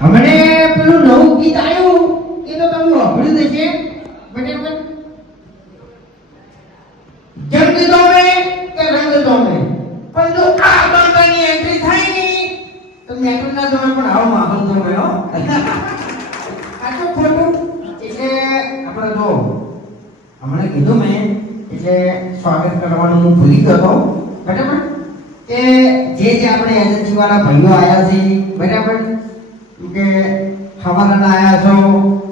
હમણે પેલું નવું ગીત આવ્યું એ તો તમે સાંભળ્યું હશે બરાબર. જંગ દો મેં કે રંગ દો મેં, પણ જો આ બાબાની એન્ટ્રી થાય ને તો મેટ્રો ના દો પણ આવો માહોલ તો ગયો. આ તો ખોટું એટલે આપણે જો હમણાં કીધું મેં એટલે સ્વાગત કરવાનું હું ભૂલી ગયો હતો બરાબર. કે જે આપણે એજન્સી વાળા ભાઈઓ આવ્યા છે બરાબર કે ખવાના આયા છો,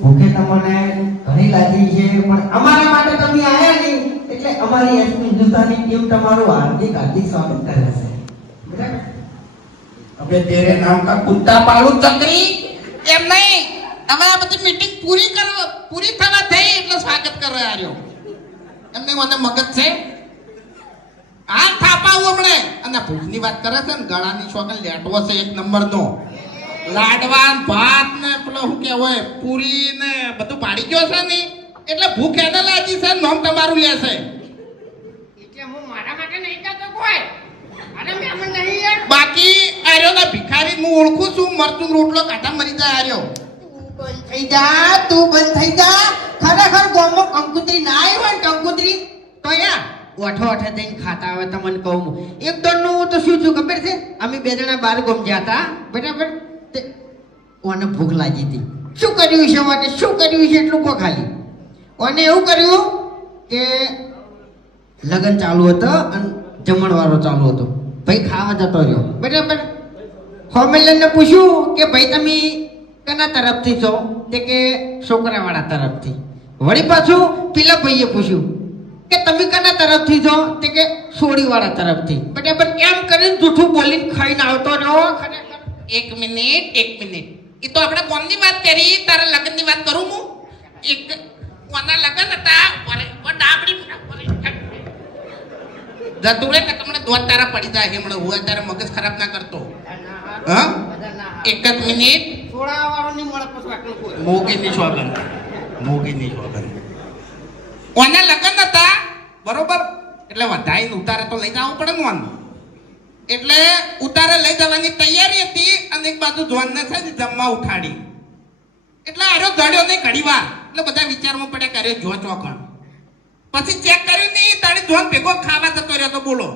ભૂખે તમને ઘણી લાગી છે, પણ અમારા માટે તમે આયા નહીં એટલે અમારી એસપી હિન્દુસ્તાની ટીમ તમારું હાર્દિક હાર્દિક સ્વાગત કરે છે બરાબર. અબે તેરે નામ કા કુત્તા પાલુ ચકરી એમ નહીં. હવે આ બધી મીટિંગ પૂરી થવા થઈ એટલે સ્વાગત કરવા આવ્યો. એમને મને મગજ છે આ થાપાવું હમણે. અને ભૂખની વાત કરે છે ને, ગળાની શોખન લેટવો છે એક નંબરનો. લાડવાન ભાત ને પેલો શું કહેવાય પૂરી ને બધું પાડી ગયો છે ને એટલે ભૂખ એને લાગી છે. નામ તમારું લેશે એટલે હું મારા માટે નહીં કહેતો કોઈ. અરે મેમન નહીં યાર. બાકી આર્યો ના ભિખારી હું ઓળખું છું. મરચું રોટલો કાઢા મરી જાય આર્યો. તું બંધ થઈ જા. ખરેખર ગોમો કંકુતરી ના આવી હોય ને કંકુતરી તો યાર ઓઠો ઓઠે દઈને ખાતા આવે. તમને કહું એક દોડનું તો શું થયું ખબર છે, અમે બે જણા બાર ગોમ ગયા હતા બરાબર. ઓને ભૂખ લાગી હતી. શું કર્યું છે માટે શું કર્યું છે એટલું કો ખાલી. ઓને એવું કર્યું કે લગન ચાલુ હતો અને જમણવારો ચાલુ હતો. ભાઈ ખાવા જતો રહ્યો બરાબર. હોમેલને પૂછ્યું કે ભાઈ તમે કના તરફથી છો? તે કે છોકરાવાળા તરફથી. વળી પાછું પેલા ભાઈએ પૂછ્યું કે તમે કના તરફથી છો? તે કે સોડીવાળા તરફથી બરાબર. એમ કરીને જૂઠું બોલીને ખાઈને આવતો રહ્યો. ખરેખર એક મિનિટ એ તો આપણે કોમની વાત કરી, તારા લગ્નની વાત કરું હું. એક કોના લગ્ન હતા ડાબડી જતું રે ને તમને દોત તારા પડી જાય હમણાં. હું તારે મગજ ખરાબ ના કરતો. હા એક જ મિનિટ. છોડાવાળોની મળે પછી આટલું કોઈ. મોગીની સોગન કોના લગ્ન હતા બરોબર. એટલે વધાઈને ઉતારે તો લઈ જવું પડે ને. એટલે ઉતારે લઈ જવાની તૈયારી હતી અને એક બાજુ જોનને છે ને જમવા ઉઠાડી. એટલે આરો દડ્યો નહીં ઘડી વાર. એટલે બધા વિચારમાં પડે કર્યો જો ચોકણ. પછી ચેક કર્યું નહીં તારી જોન ભેગો ખાવા જતો રહ્યો તો બોલો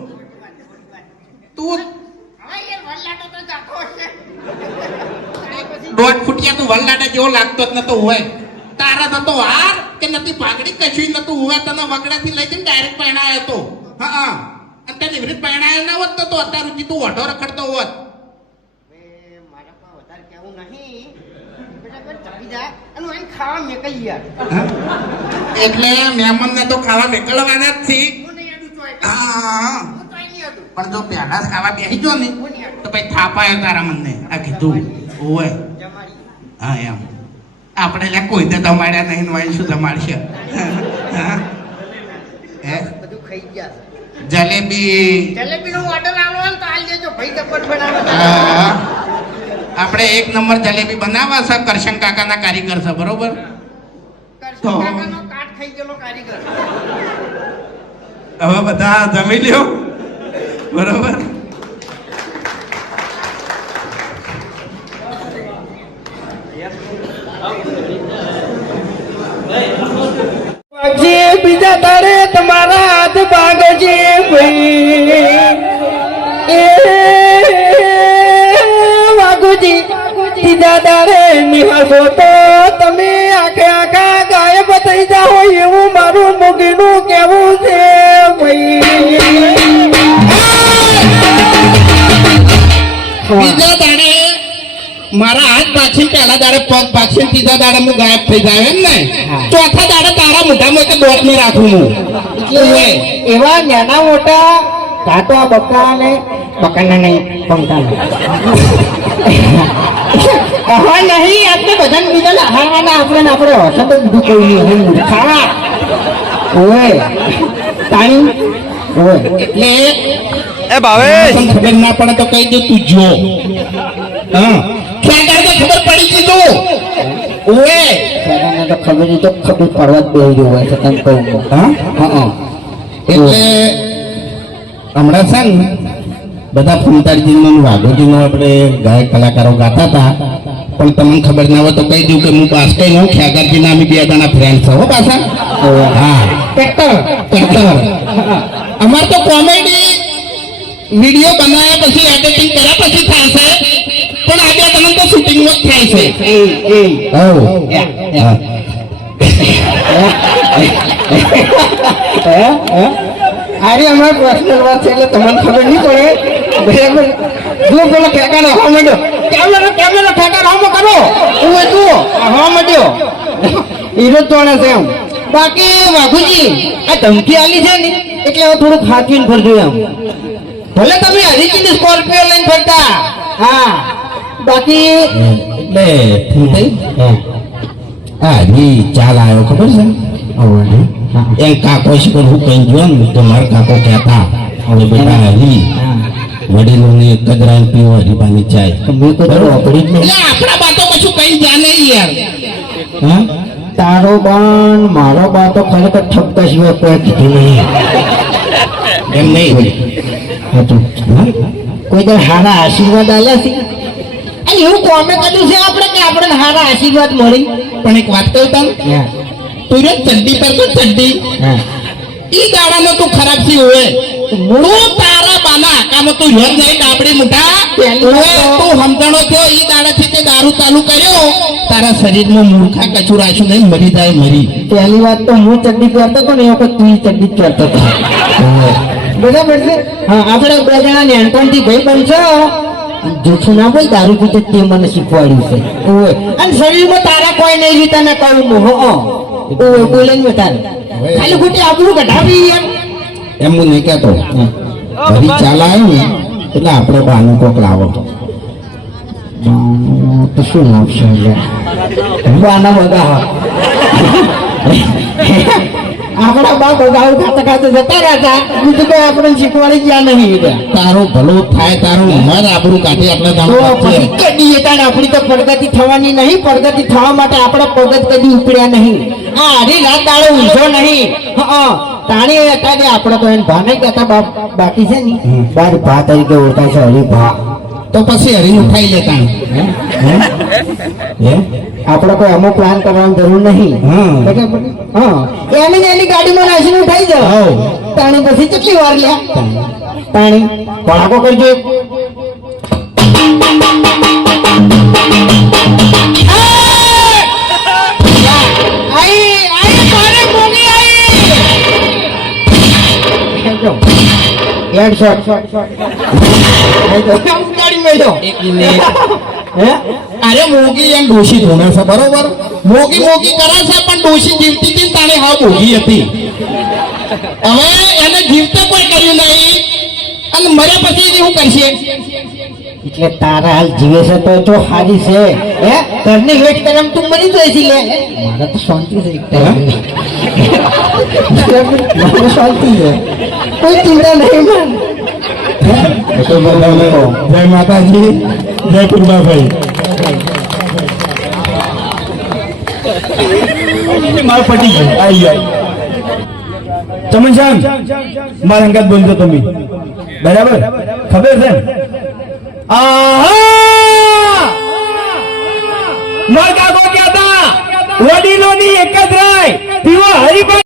તું. હવે યાર વલ્લાટો તો જાતો હશે. દોઢ ફૂટિયા તું વલ્લાડા જેવો લાગતો જ નતો હોય. તારા નતો હાર કે નથી પાઘડી કશું નતું હોય. તને વગડાથી લઈ જઈને ડાયરેક્ટ પહેણાયો હતો. હા અત્યારે એવી પહેણાયો ના હોત તો અત્યાર સુધી તું ઓઢો રખડતો હોત. મારા પાસે વધારે કેવું નહીં બરાબર. ચાલી જાય અને એને ખાવા મેકઈ યાર. એટલે મહેમાનને તો ખાવા મેકલવાના જ છે. હું નહીં આડું ચોય. હા હું ચોય નહીં આડું. પણ જો પહેલા જ ખાવા બેસી જો ને તો ભાઈ થાપાયો તારા મનને. આ કીધું ઓય જમાડી. હા એમ આપણે લે કોઈ તો જમાડ્યા નહીં વાય શું જમાડશે. હે બધું ખાઈ ગયા. જલેબીનો ઓર્ડર આલો ને તો આલ દેજો ભાઈ ડબ્બર બનાવો. આપણે એક નંબર જલેબી બનાવવા છે. કરશન કાકાના કારીગર છે બરોબર. કરશન કાકાનો કાટ ખાઈ ગયેલો કારીગર. હવે બધા જમી લ્યો બરોબર. બીજા તારે તમારા હાથ ભાગજે ભાઈ. એ વાઘુજી બીજા તારે નિહાળો તો તમે આખા ગાયબ થઈ જાઓ એવું મારું મુગીનું કેવું છે ભાઈ. બીજા દાડે મારા હાથ પાછી પહેલા દાડે પગ પાછી ત્રીજા દાડે હું ગાયબ થઈ જાય એમ ને. ચોથા દાડે તારા મોઢામાં એક દોત નહીં રાખું હું. એટલે એવા નાના મોટા ઘાટો બકરાને બકરાને નહીં પંખાને હા નહીં. આપણે બધાને બીજાને હારવાના આપણે હશે તો બીજું કોઈ નહીં. ખાવા ઓય પાણી ઓય. એટલે એ ભાવેશ ખબર ના પડે તો કહી દે તું જો. હા ખેતર તો ખબર પડી ગઈ તો ઓએ તો ખબર નહીં તો ખબર પડવા જ બેહી ગયું હોય છે તને કહું. હા હા એટલે હમણાં છે ને બધા ફૂમતાજીનો વાઘોજીનો આપણે ગાયક કલાકારો ગાતા હતા, પણ તમને ખબર ના હોય તો કહી દઉં કે હું બાસ્કઈ નું ખ્યાગારજીના અમે 2 જણા ફ્રેન્ડ છે હો પાછા. હા ટ્રેક્ટર અમાર તો કોમેડી વિડીયો બનાવ્યા પછી એડિટિંગ કર્યા પછી થાય છે, પણ આ 2 જણા તો શૂટિંગમાં જ થાય છે. અરે અમારે પર્સનલ વાત છે એટલે તમને ખબર નહીં પડે બરાબર. જો પેલો ઠેકાનો હવા માંડ્યો, કેમેરો ઠેકાનો હવા કરો, હું જુઓ હવા માંડ્યો હીરો તોડે છે એમ. બાકી વાઘુજી આ ધમકી આલી છે ને એટલે હવે થોડુંક હાથવીને ફરજો એમ. ભલે તમે હરીજીની સ્કોર્પિયો લઈને ફરતા, હા બાકી એટલે ફૂમતાઈ હા જી ચાલ આવ્યો ખબર છે એ કાકો છે પણ હું કઈ જોયો ને તો મારા કાકો કહેતા હવે બેટા હરી વડીલોને કદરાન પીવો હરીબાની ચાય. એટલે આપણા બાતો કશું કઈ જા નહીં યાર. હા તારો બાન મારો બા તો ખરેખર ઠપકા સિવાય કોઈ કીધું નહીં. એમ નહીં હતું કોઈ તો હારા આશીર્વાદ આલ્યા છે અને એવું કોમે કર્યું છે આપણે કે આપણે હારા આશીર્વાદ મળી. પણ એક વાત કહું તને, તું રે ચડ્ડી પર તો ચડ્ડી ઈ દાડાનો તું ખરાબ થી હોય તું તારા બાના આકામાં તું હેર નહીં ડાબડી મુઠા તું સમજણો થયો ઈ દાડાથી તે દારૂ ચાલુ કર્યો તારા શરીરમાં મૂર્ખા કચું રાખ્યું નહીં મરી જાય મરી. પહેલી વાત તો હું ચડ્ડી પહેરતો હતો ને એ વખત તું ચડ્ડી પહેરતો હતો બરાબર છે. હા આપણે 2 જણા નાનપણથી ભાઈ બનશો. જૂઠું ના બોલ, દારૂ પીતે તે મને શીખવાડ્યું છે. અને શરીરમાં તારા કોઈ નહીં રીતા ને કહું હો બોલે ને તારે ખાલી ખોટી આપણું કઢાવી એમ હું નહીં કહેતો. હરી ચાલ આવ્યો ને એટલે આપણે બાનું કોક લાવો તો શું લાવશે બાના બધા આપણા બા બગાવ ખાતા ખાતા જતા રહ્યા બીજું કઈ આપણે શીખવાડી ગયા નહીં. તારો ભલો થાય તારું મન આબરૂ કાઢી આપણે કદી તાણ આપણી તો પ્રગતિ થવાની નહીં. પ્રગતિ થવા માટે આપણે પ્રગત કદી ઉપડ્યા નહીં. આ હરી રાત દાડો ઊંઝો નહીં. તાણી એકાદે આપણે તો એને ભા નહીં કહેતા બાકી છે ને બાર ભા તરીકે ઓળખાય છે હરી ભા. તો પછી હરી ઉઠાઈ લેતા આપણે કોઈ અમુક પ્લાન કરવાની જરૂર નહીં. હા એની ને એની ગાડીમાં નાખીને ઉઠાઈ જાવ. તાણી પછી કેટલી વાર લ્યા તાણી પડાકો કરજો. અરે મોગી એમ ડોશી ધોને છે બરોબર. મોગી મોગી કરે છે પણ ડોશી જીવતી હતી તાણે હા મોગી હતી. હવે એને જીવતો કોઈ કર્યું નહીં અને મર્યા પછી શું કરશે? એટલે તારા હાલ જીવે છે તો હારી છે હે ઘરની વેટ કરે તું મરી જાય છે લે. મારા તો શાંતિ છે એક ટાઈમ મારા શાંતિ છે કોઈ ચિંતા નહીં મન. જય માતાજી, જય કુરબાભાઈ. માર પટી ગયું આઈ આઈ ચમન સાહેબ મારા અંગાત બોલજો તમે બરાબર ખબર છે માર કાકો કહેતા વડીલોની એક જ રાય પીવો હરિભાઈ